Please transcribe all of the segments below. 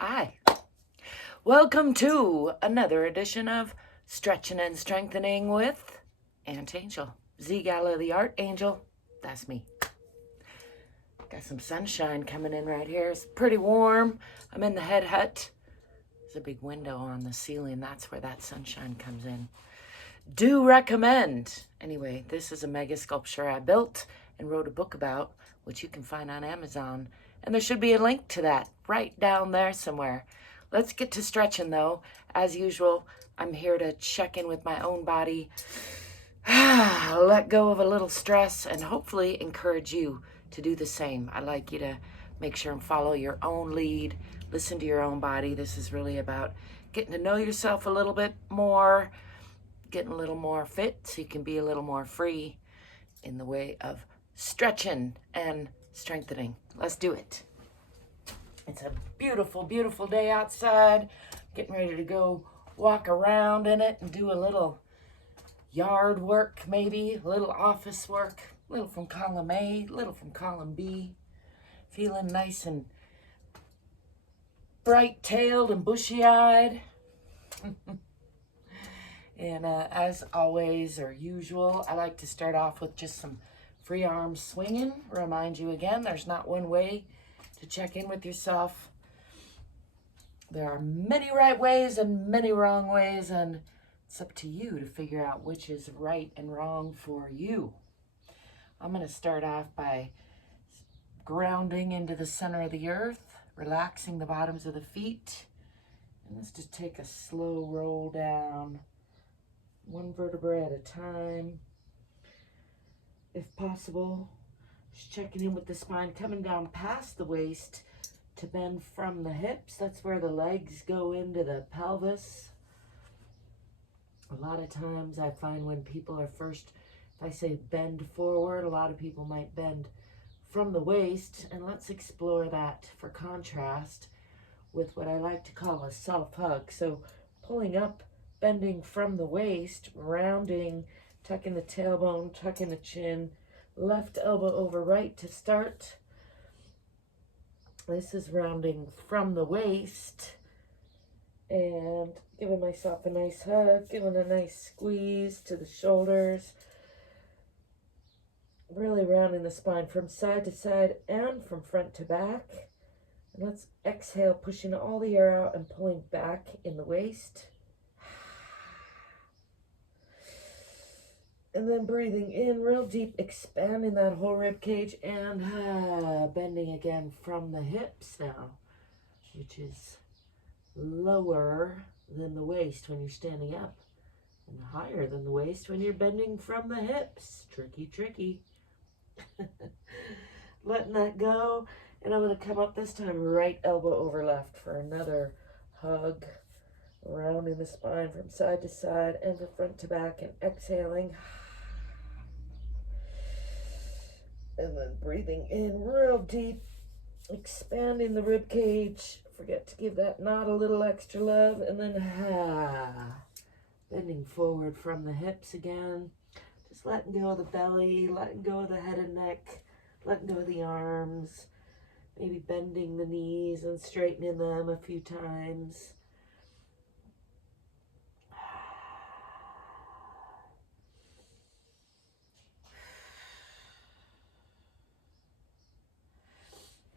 Hi. Welcome to another edition of Stretching and Strengthening with Ant Angel. ZGala the Art Angel. That's me. Got some sunshine coming in right here. It's pretty warm. I'm in the Head Hutt. There's a big window on the ceiling. That's where that sunshine comes in. Do recommend. Anyway, this is a mega sculpture I built and wrote a book about, which you can find on Amazon. And there should be a link to that right down there somewhere. Let's get to stretching though. As usual, I'm here to check in with my own body, let go of a little stress, and hopefully encourage you to do the same. I'd like you to make sure and follow your own lead, listen to your own body. This is really about getting to know yourself a little bit more, getting a little more fit so you can be a little more free in the way of stretching and strengthening. Let's do it. It's a beautiful, beautiful day outside. Getting ready to go walk around in it and do a little yard work, maybe, a little office work, a little from column A, a little from column B. Feeling nice and bright-tailed and bushy-eyed. And as always or usual, I like to start off with just some free arm swinging. Remind you again, there's not one way to check in with yourself. There are many right ways and many wrong ways, and it's up to you to figure out which is right and wrong for you. I'm going to start off by grounding into the center of the earth, relaxing the bottoms of the feet, and let's just take a slow roll down, one vertebra at a time. If possible, just checking in with the spine, coming down past the waist to bend from the hips. That's where the legs go into the pelvis. A lot of times I find when people are first, if I say bend forward, a lot of people might bend from the waist. And let's explore that for contrast with what I like to call a self-hug. So pulling up, bending from the waist, rounding, tucking the tailbone, tucking the chin, left elbow over right to start. This is rounding from the waist and giving myself a nice hug, giving a nice squeeze to the shoulders. Really rounding the spine from side to side and from front to back. And let's exhale, pushing all the air out and pulling back in the waist. And then breathing in real deep, expanding that whole rib cage, and bending again from the hips now, which is lower than the waist when you're standing up and higher than the waist when you're bending from the hips. Tricky, tricky. Letting that go, and I'm going to come up this time right elbow over left for another hug, rounding the spine from side to side and from front to back, and exhaling. And then breathing in real deep, expanding the rib cage. Forget to give that knot a little extra love. And then bending forward from the hips again. Just letting go of the belly, letting go of the head and neck, letting go of the arms. Maybe bending the knees and straightening them a few times.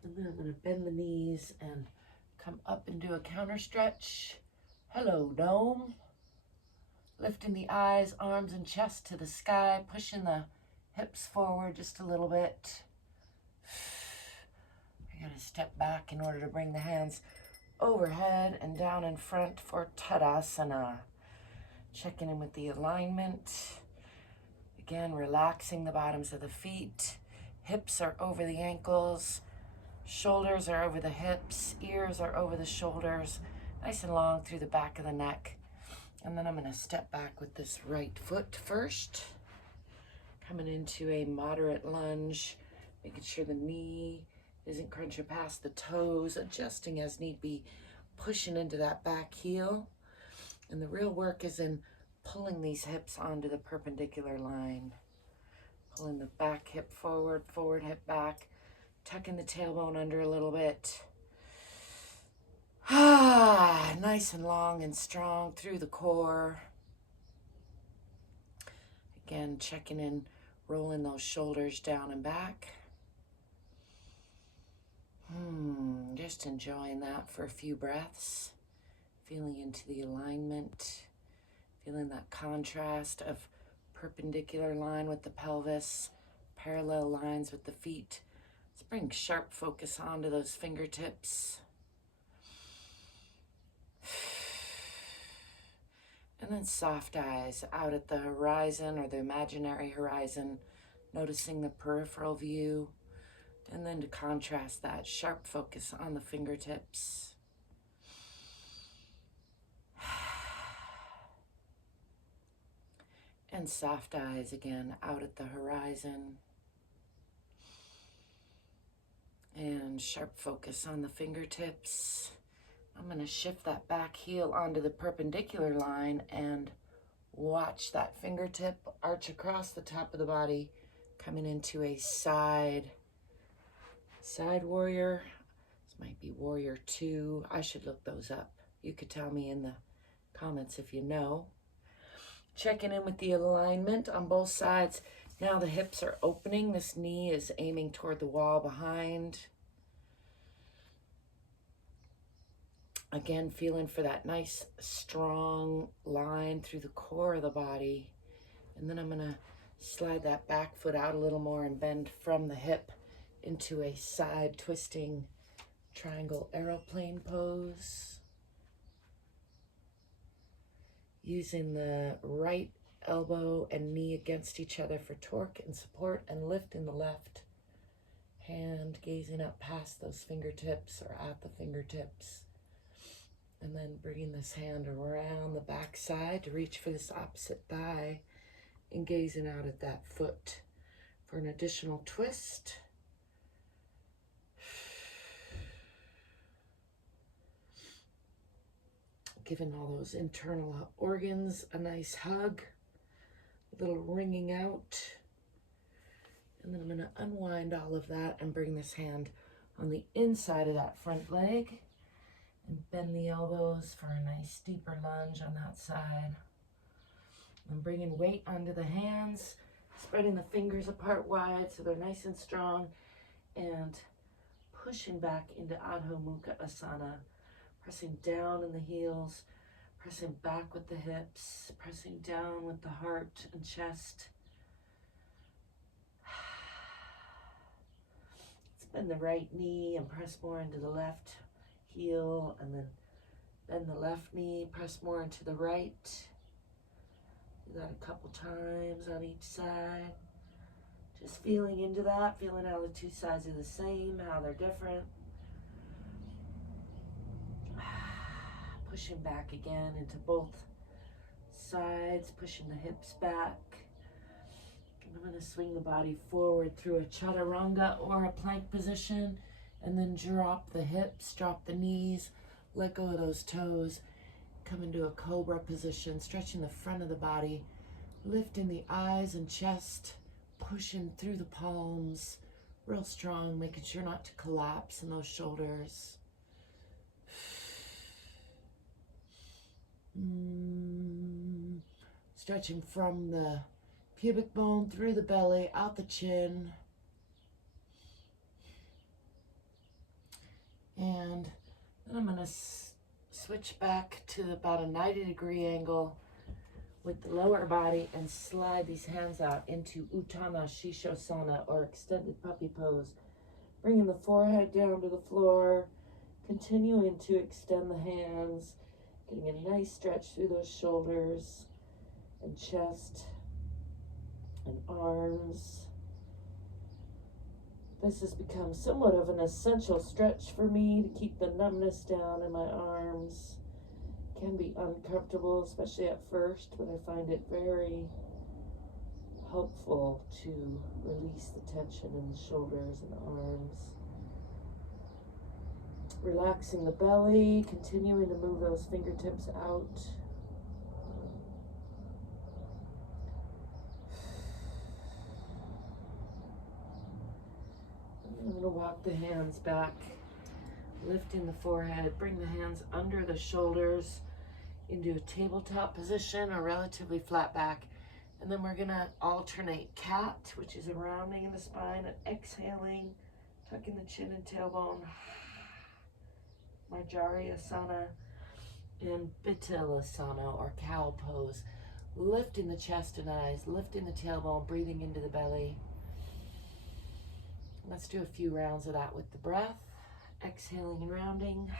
And then I'm going to bend the knees and come up and do a counter stretch. Hello, dome. Lifting the eyes, arms, and chest to the sky, pushing the hips forward just a little bit. I got to step back in order to bring the hands overhead and down in front for Tadasana. Checking in with the alignment. Again, relaxing the bottoms of the feet. Hips are over the ankles. Shoulders are over the hips, ears are over the shoulders, nice and long through the back of the neck. And then I'm going to step back with this right foot first. Coming into a moderate lunge, making sure the knee isn't crunching past the toes, adjusting as need be, pushing into that back heel. And the real work is in pulling these hips onto the perpendicular line. Pulling the back hip forward, forward hip back. Tucking the tailbone under a little bit. nice and long and strong through the core. Again, checking in, rolling those shoulders down and back. Just enjoying that for a few breaths. Feeling into the alignment. Feeling that contrast of perpendicular line with the pelvis, parallel lines with the feet. Let's bring sharp focus onto those fingertips. And then soft eyes out at the horizon or the imaginary horizon, noticing the peripheral view. And then to contrast that, sharp focus on the fingertips. And soft eyes again out at the horizon. And sharp focus on the fingertips. I'm going to shift that back heel onto the perpendicular line and watch that fingertip arch across the top of the body, coming into a side warrior. This might be warrior 2. I should look those up. You could tell me in the comments if you know. Checking in with the alignment on both sides. Now the hips are opening. This knee is aiming toward the wall behind. Again, feeling for that nice, strong line through the core of the body. And then I'm going to slide that back foot out a little more and bend from the hip into a side twisting triangle aeroplane pose. Using the right elbow and knee against each other for torque and support, and lifting the left hand, gazing up past those fingertips or at the fingertips. And then bringing this hand around the back side to reach for this opposite thigh and gazing out at that foot for an additional twist. Giving all those internal organs a nice hug, a little wringing out. And then I'm going to unwind all of that and bring this hand on the inside of that front leg. And bend the elbows for a nice deeper lunge on that side. And bringing weight onto the hands, spreading the fingers apart wide so they're nice and strong, and pushing back into Adho Mukha Asana, pressing down in the heels, pressing back with the hips, pressing down with the heart and chest. Let's bend the right knee and press more into the left heel, and then bend the left knee, press more into the right. Do that a couple times on each side. Just feeling into that, feeling how the two sides are the same, how they're different. Pushing back again into both sides, pushing the hips back. And I'm going to swing the body forward through a chaturanga or a plank position. And then drop the hips, drop the knees, let go of those toes, come into a cobra position, stretching the front of the body, lifting the eyes and chest, pushing through the palms, real strong, making sure not to collapse in those shoulders. Stretching from the pubic bone through the belly, out the chin. And then I'm going to switch back to about a 90-degree angle with the lower body and slide these hands out into Uttana Shishosana, or extended puppy pose. Bringing the forehead down to the floor, continuing to extend the hands, getting a nice stretch through those shoulders and chest and arms. This has become somewhat of an essential stretch for me to keep the numbness down in my arms. It can be uncomfortable, especially at first, but I find it very helpful to release the tension in the shoulders and arms. Relaxing the belly, continuing to move those fingertips out. I'm going to walk the hands back Lifting the forehead, bring the hands under the shoulders into a tabletop position or relatively flat back. And then we're gonna alternate cat, which is a rounding in the spine, and exhaling, tucking the chin and tailbone. Asana and Asana or cow pose. Lifting the chest and eyes, lifting the tailbone, breathing into the belly. Let's do a few rounds of that with the breath. Exhaling and rounding.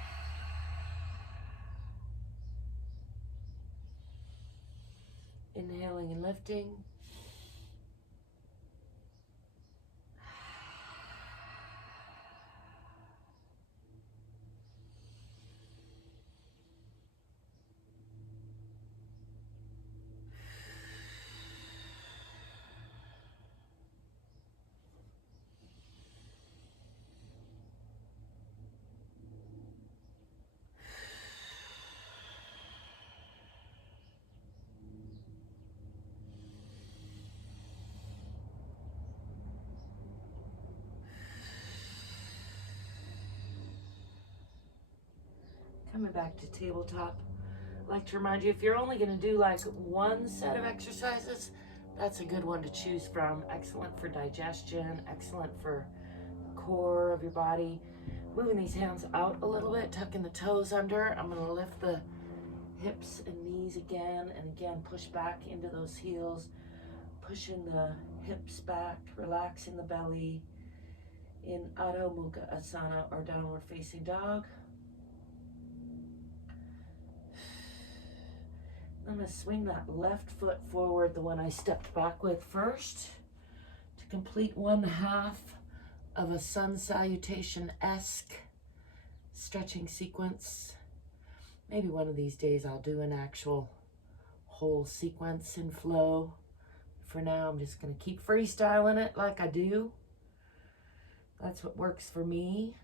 Inhaling and lifting. Coming back to tabletop. I'd like to remind you, if you're only going to do like one set of exercises, that's a good one to choose from. Excellent for digestion, excellent for the core of your body. Moving these hands out a little bit, tucking the toes under. I'm going to lift the hips and knees again, and again push back into those heels, pushing the hips back, relaxing the belly in Adho Mukha Asana or downward facing dog. I'm going to swing that left foot forward, the one I stepped back with first, to complete 1/2 of a sun salutation-esque stretching sequence. Maybe one of these days I'll do an actual whole sequence in flow. For now, I'm just going to keep freestyling it like I do. That's what works for me.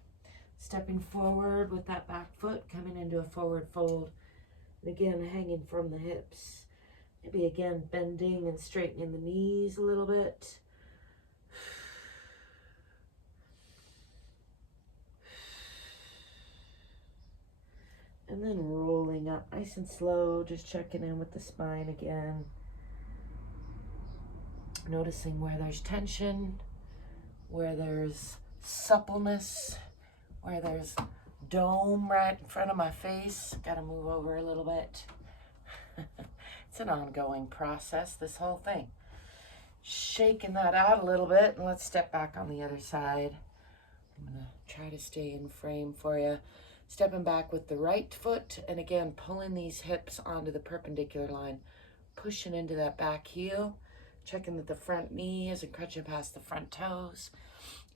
Stepping forward with that back foot, coming into a forward fold. And again, hanging from the hips. Maybe again, bending and straightening the knees a little bit. And then rolling up nice and slow, just checking in with the spine again. Noticing where there's tension, where there's suppleness, where there's dome right in front of my face. Gotta move over a little bit. It's an ongoing process, this whole thing. Shaking that out a little bit, and let's step back on the other side. I'm gonna try to stay in frame for you. Stepping back with the right foot, and again, pulling these hips onto the perpendicular line, pushing into that back heel, checking that the front knee isn't crunching past the front toes,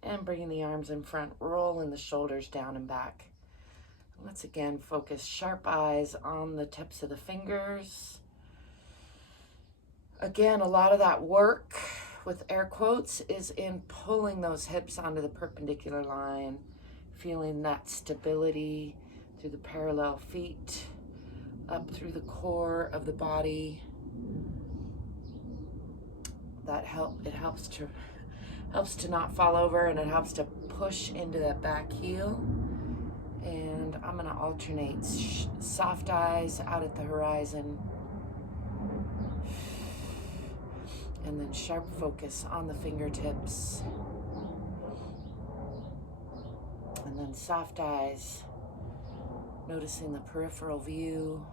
and bringing the arms in front, rolling the shoulders down and back. Let's again focus sharp eyes on the tips of the fingers. Again, a lot of that work with air quotes is in pulling those hips onto the perpendicular line, feeling that stability through the parallel feet, up through the core of the body. That helps to not fall over, and it helps to push into that back heel. And I'm gonna alternate soft eyes out at the horizon, and then sharp focus on the fingertips. And then soft eyes, noticing the peripheral view,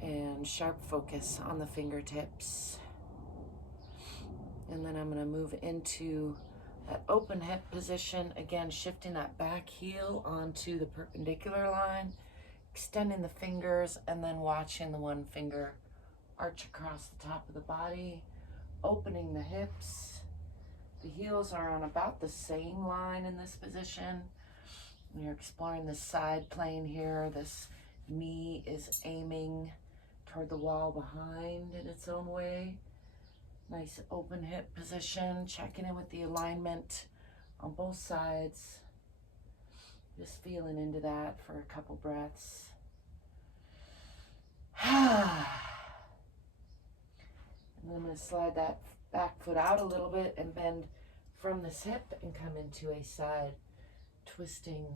and sharp focus on the fingertips. And then I'm going to move into that open hip position, again shifting that back heel onto the perpendicular line, extending the fingers, and then watching the one finger arch across the top of the body, opening the hips. The heels are on about the same line in this position. When you're exploring the side plane here, this knee is aiming toward the wall behind in its own way. Nice open hip position, checking in with the alignment on both sides. Just feeling into that for a couple breaths. And then I'm going to slide that back foot out a little bit and bend from this hip and come into a side twisting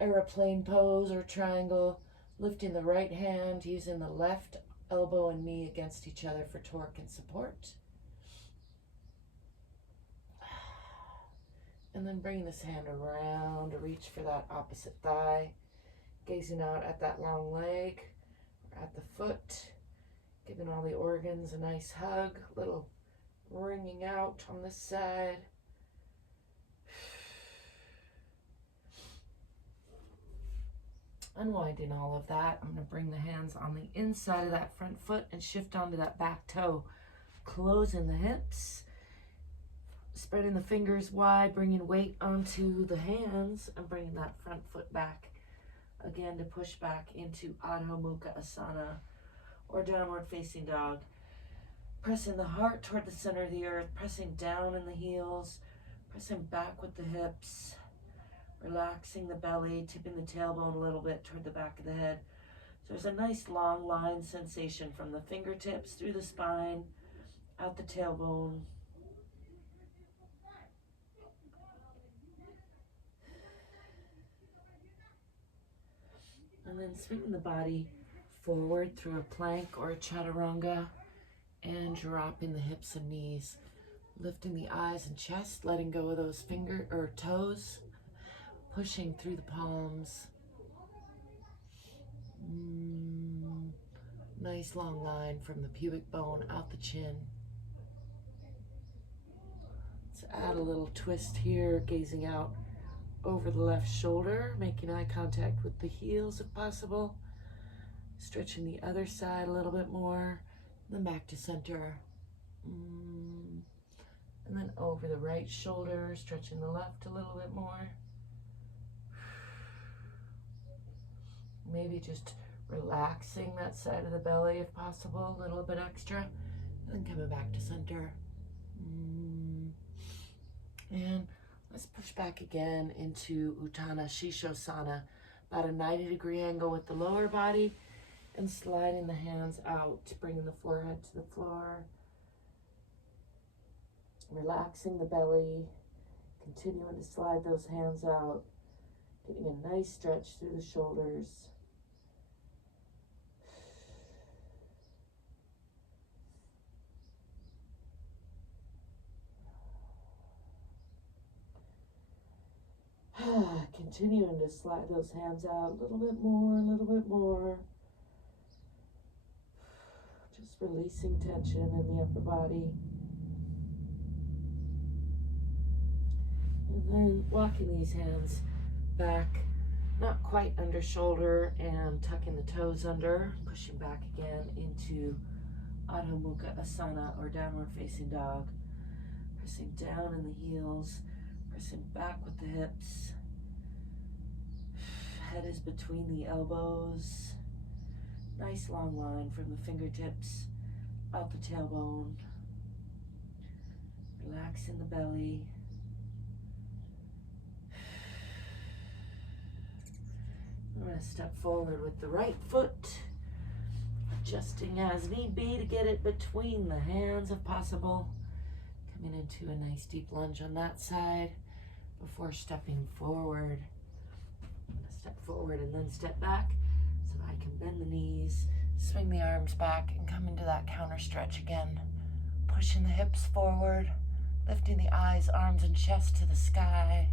airplane pose or triangle, lifting the right hand, using the left elbow and knee against each other for torque and support. And then bringing this hand around to reach for that opposite thigh, gazing out at that long leg, or at the foot, giving all the organs a nice hug, little wringing out on this side. Unwinding all of that, I'm going to bring the hands on the inside of that front foot and shift onto that back toe, closing the hips, spreading the fingers wide, bringing weight onto the hands, and bringing that front foot back again to push back into Adho Mukha Asana or downward facing dog. Pressing the heart toward the center of the earth, pressing down in the heels, pressing back with the hips, relaxing the belly, tipping the tailbone a little bit toward the back of the head. So there's a nice long line sensation from the fingertips through the spine, out the tailbone. And then swinging the body forward through a plank or a chaturanga and dropping the hips and knees, lifting the eyes and chest, letting go of those finger or toes, pushing through the palms. Nice long line from the pubic bone out the chin. Let's add a little twist here, gazing out over the left shoulder, making eye contact with the heels if possible, stretching the other side a little bit more, then back to center. And then over the right shoulder, stretching the left a little bit more. Maybe just relaxing that side of the belly if possible, a little bit extra, and then coming back to center. And let's push back again into Utthana Shishosana, about a 90-degree angle with the lower body, and sliding the hands out, bringing the forehead to the floor, relaxing the belly, continuing to slide those hands out, getting a nice stretch through the shoulders. Continuing to slide those hands out a little bit more, a little bit more. Just releasing tension in the upper body. And then walking these hands back, not quite under shoulder, and tucking the toes under, pushing back again into Adho Mukha Asana or downward facing dog. Pressing down in the heels, pressing back with the hips. Head is between the elbows. Nice long line from the fingertips out the tailbone. Relaxing the belly. I'm going to step forward with the right foot, adjusting as need be to get it between the hands if possible. Coming into a nice deep lunge on that side before stepping forward. I'm going to step forward and then step back so that I can bend the knees, swing the arms back, and come into that counter stretch again. Pushing the hips forward, lifting the eyes, arms, and chest to the sky.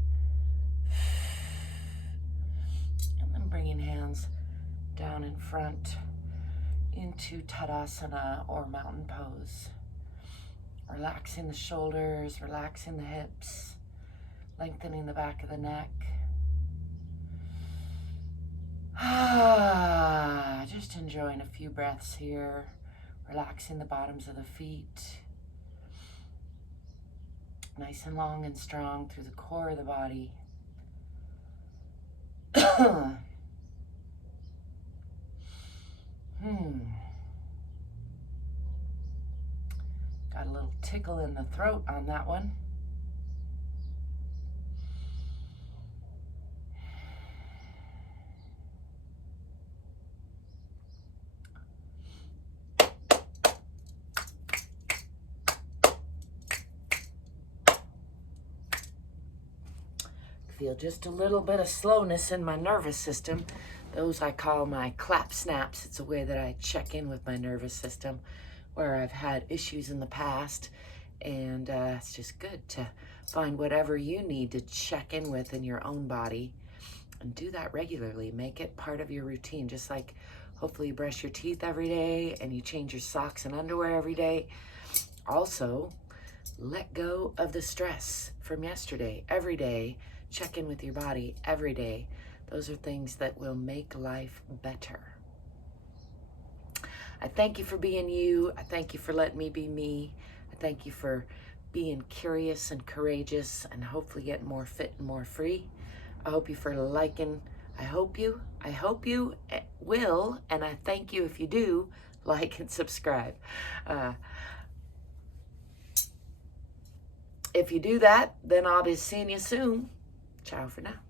And then bringing hands down in front into Tadasana or mountain pose. Relaxing the shoulders, relaxing the hips, lengthening the back of the neck. Just enjoying a few breaths here, relaxing the bottoms of the feet. Nice and long and strong through the core of the body. Got a little tickle in the throat on that one. feel just a little bit of slowness in my nervous system. Those I call my clap snaps. It's a way that I check in with my nervous system where I've had issues in the past. And it's just good to find whatever you need to check in with in your own body and do that regularly. Make it part of your routine, just like hopefully you brush your teeth every day and you change your socks and underwear every day. Also, let go of the stress from yesterday. Every day, check in with your body every day. Those are things that will make life better. I thank you for being you. I thank you for letting me be me. I thank you for being curious and courageous and hopefully getting more fit and more free. I hope you for liking. I hope you will, and I thank you if you do like and subscribe. If you do that, then I'll be seeing you soon. Ciao for now.